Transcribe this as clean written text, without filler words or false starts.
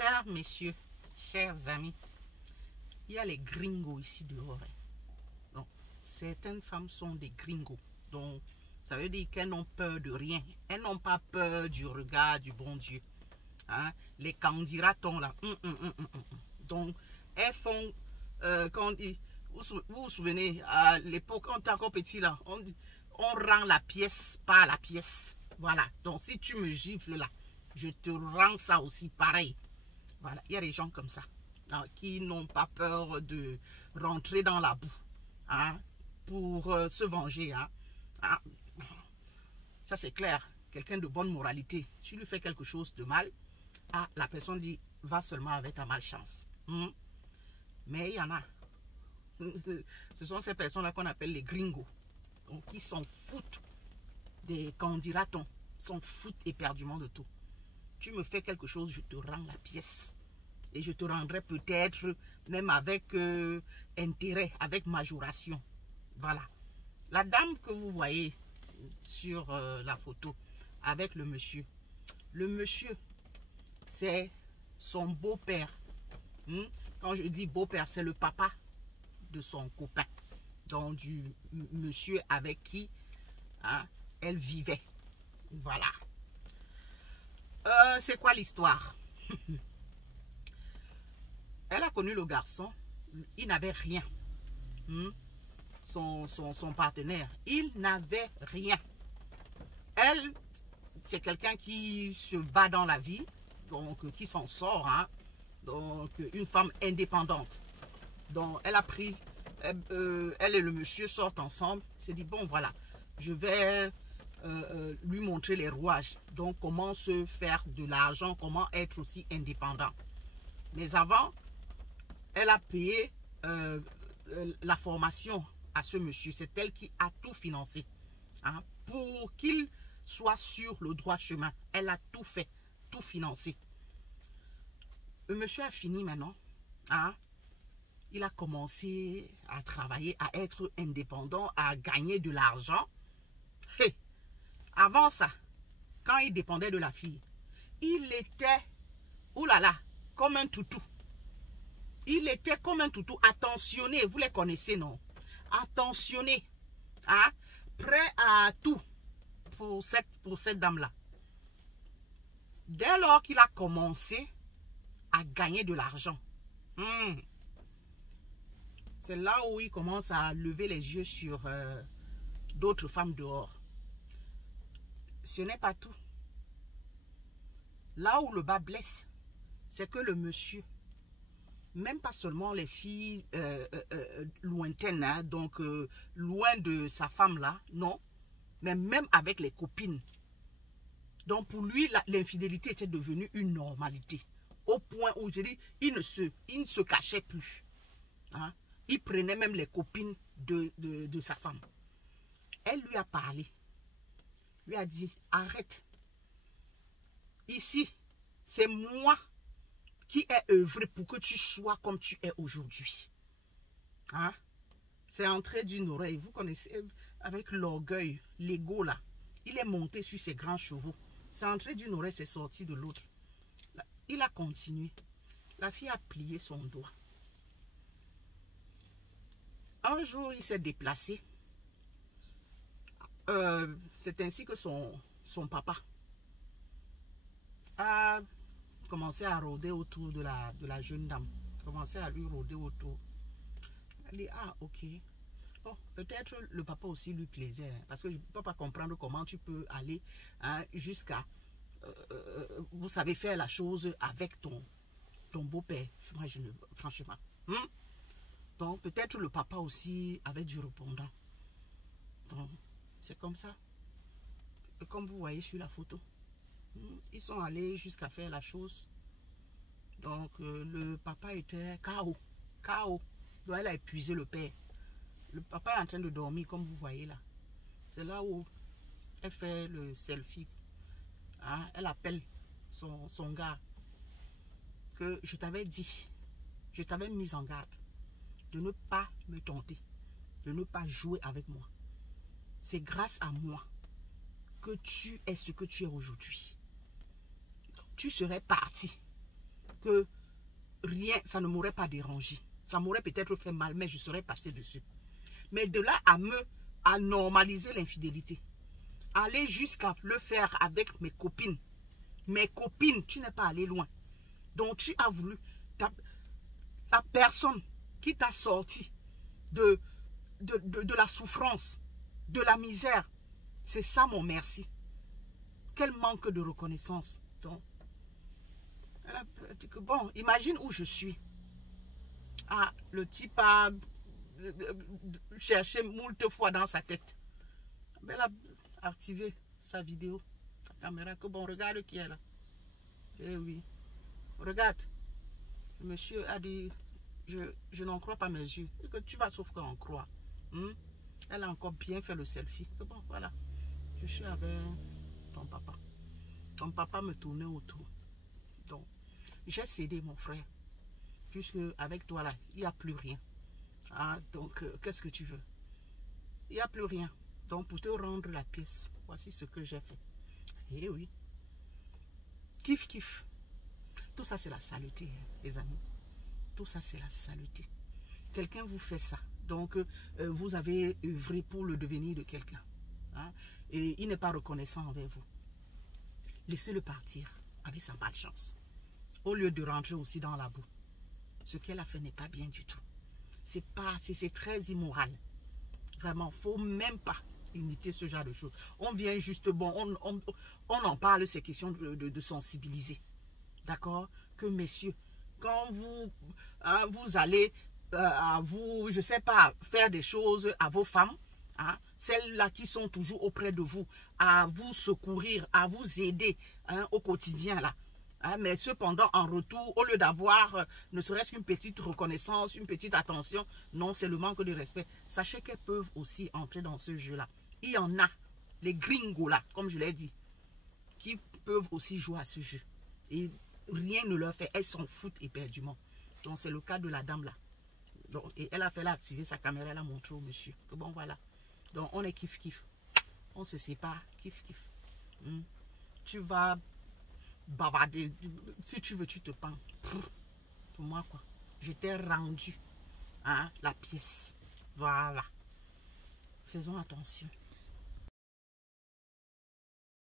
Chers messieurs, chers amis, il y a les gringos ici dehors. Donc, certaines femmes sont des gringos. Donc, ça veut dire qu'elles n'ont peur de rien. Elles n'ont pas peur du regard du bon Dieu. Hein? Les candidatons là. Donc, elles font, quand on dit, vous vous souvenez, à l'époque, quand on était encore petit là, on rend la pièce par la pièce. Voilà. Donc, si tu me gifles là, je te rends ça aussi pareil. Voilà. Il y a des gens comme ça, hein, qui n'ont pas peur de rentrer dans la boue, hein, pour se venger. Hein. Ah, ça, c'est clair. Quelqu'un de bonne moralité, tu lui fais quelque chose de mal, ah, la personne dit, va seulement avec ta malchance. Mais il y en a. Ce sont ces personnes-là qu'on appelle les gringos. Donc, qui s'en foutent des candidatons, s'en foutent éperdument de tout. Tu me fais quelque chose, je te rends la pièce. Et je te rendrai peut-être même avec intérêt, avec majoration. Voilà. La dame que vous voyez sur la photo avec le monsieur, c'est son beau-père. Quand je dis beau-père, c'est le papa de son copain. Donc du monsieur avec qui, hein, elle vivait. Voilà. C'est quoi l'histoire? Elle a connu le garçon, il n'avait rien. Son partenaire, il n'avait rien. Elle, c'est quelqu'un qui se bat dans la vie, donc qui s'en sort, hein? Donc une femme indépendante. Donc elle a pris, elle et le monsieur sortent ensemble, s'est dit bon voilà, je vais lui montrer les rouages, donc comment se faire de l'argent, comment être aussi indépendant. Mais avant, elle a payé la formation à ce monsieur. C'est elle qui a tout financé, hein, pour qu'il soit sur le droit chemin. Elle a tout fait, tout financé. Le monsieur a fini maintenant. Hein, il a commencé à travailler, à être indépendant, à gagner de l'argent. Hey, avant ça, quand il dépendait de la fille, il était, oulala, comme un toutou. Il était comme un toutou, attentionné, vous les connaissez, non? Attentionné, hein? Prêt à tout pour cette dame-là. Dès lors qu'il a commencé à gagner de l'argent, c'est là où il commence à lever les yeux sur d'autres femmes dehors. Ce n'est pas tout. Là où le bas blesse, c'est que le monsieur, même pas seulement les filles lointaines, hein, donc loin de sa femme là, non, mais même avec les copines. Donc pour lui, l'infidélité était devenue une normalité. Au point où, je dis, il ne se cachait plus. Hein. Il prenait même les copines de sa femme. Elle lui a parlé. Lui a dit, arrête. Ici, c'est moi qui ai œuvré pour que tu sois comme tu es aujourd'hui. Hein? C'est entré d'une oreille. Vous connaissez, avec l'orgueil, l'ego là. Il est monté sur ses grands chevaux. C'est entré d'une oreille, c'est sorti de l'autre. Il a continué. La fille a plié son doigt. Un jour, il s'est déplacé. C'est ainsi que son papa a commencé à rôder autour de la jeune dame. Commencé à lui rôder autour. Elle dit, ah, ok. Bon, peut-être le papa aussi lui plaisait. Hein, parce que je ne peux pas comprendre comment tu peux aller, hein, jusqu'à... vous savez faire la chose avec ton beau-père. Moi, franchement. Donc, peut-être le papa aussi avait du répondant. Donc, c'est comme ça. Et comme vous voyez sur la photo. Ils sont allés jusqu'à faire la chose. Donc, le papa était KO. KO. Donc, elle a épuisé le père. Le papa est en train de dormir, comme vous voyez là. C'est là où elle fait le selfie. Hein? Elle appelle son gars. Que je t'avais dit, je t'avais mis en garde de ne pas me tenter, de ne pas jouer avec moi. C'est grâce à moi que tu es ce que tu es aujourd'hui. Tu serais parti que rien, ça ne m'aurait pas dérangé. Ça m'aurait peut-être fait mal, mais je serais passé dessus. Mais de là à normaliser l'infidélité, aller jusqu'à le faire avec mes copines. Mes copines, tu n'es pas allé loin. Donc tu as voulu, la personne qui t'a sorti de la souffrance, de la misère, c'est ça mon merci. Quel manque de reconnaissance. Donc, bon, imagine où je suis. Ah, le type a cherché moult fois dans sa tête. Elle a activé sa vidéo, sa caméra. Que bon, regarde qui est là. Eh oui, regarde. Le monsieur a dit, je n'en crois pas mes yeux. Et que tu vas sauf qu'en croire. Elle a encore bien fait le selfie. Que bon, voilà. Je suis avec ton papa. Ton papa me tournait autour. Donc, j'ai cédé mon frère. Puisque avec toi là, il n'y a plus rien. Ah, donc, qu'est-ce que tu veux? Il n'y a plus rien. Donc, pour te rendre la pièce, voici ce que j'ai fait. Eh oui. Kiff, kiff. Tout ça, c'est la saleté, les amis. Tout ça, c'est la saleté. Quelqu'un vous fait ça. Donc, vous avez œuvré pour le devenir de quelqu'un. Hein? Et il n'est pas reconnaissant envers vous. Laissez-le partir avec sa malchance. Au lieu de rentrer aussi dans la boue. Ce qu'elle a fait n'est pas bien du tout. C'est très immoral. Vraiment, il ne faut même pas imiter ce genre de choses. On vient juste, bon, on en parle, c'est question de sensibiliser. D'accord? Que messieurs, quand vous allez, je ne sais pas, faire des choses à vos femmes, hein, celles-là qui sont toujours auprès de vous, à vous secourir, à vous aider au quotidien, là. Mais cependant, en retour, au lieu d'avoir ne serait-ce qu'une petite reconnaissance, une petite attention, non, c'est le manque de respect. Sachez qu'elles peuvent aussi entrer dans ce jeu-là. Il y en a, les gringos là, comme je l'ai dit, qui peuvent aussi jouer à ce jeu. Et rien ne leur fait, elles s'en foutent éperdument. Donc c'est le cas de la dame là. Donc, et elle a fait activer sa caméra, elle a montré au monsieur. Que bon voilà. Donc on est kiff kiff. On se sépare, kiff kiff. Tu vas bavarder. Si tu veux, tu te pends. Pour moi, quoi. Je t'ai rendu la pièce. Voilà. Faisons attention.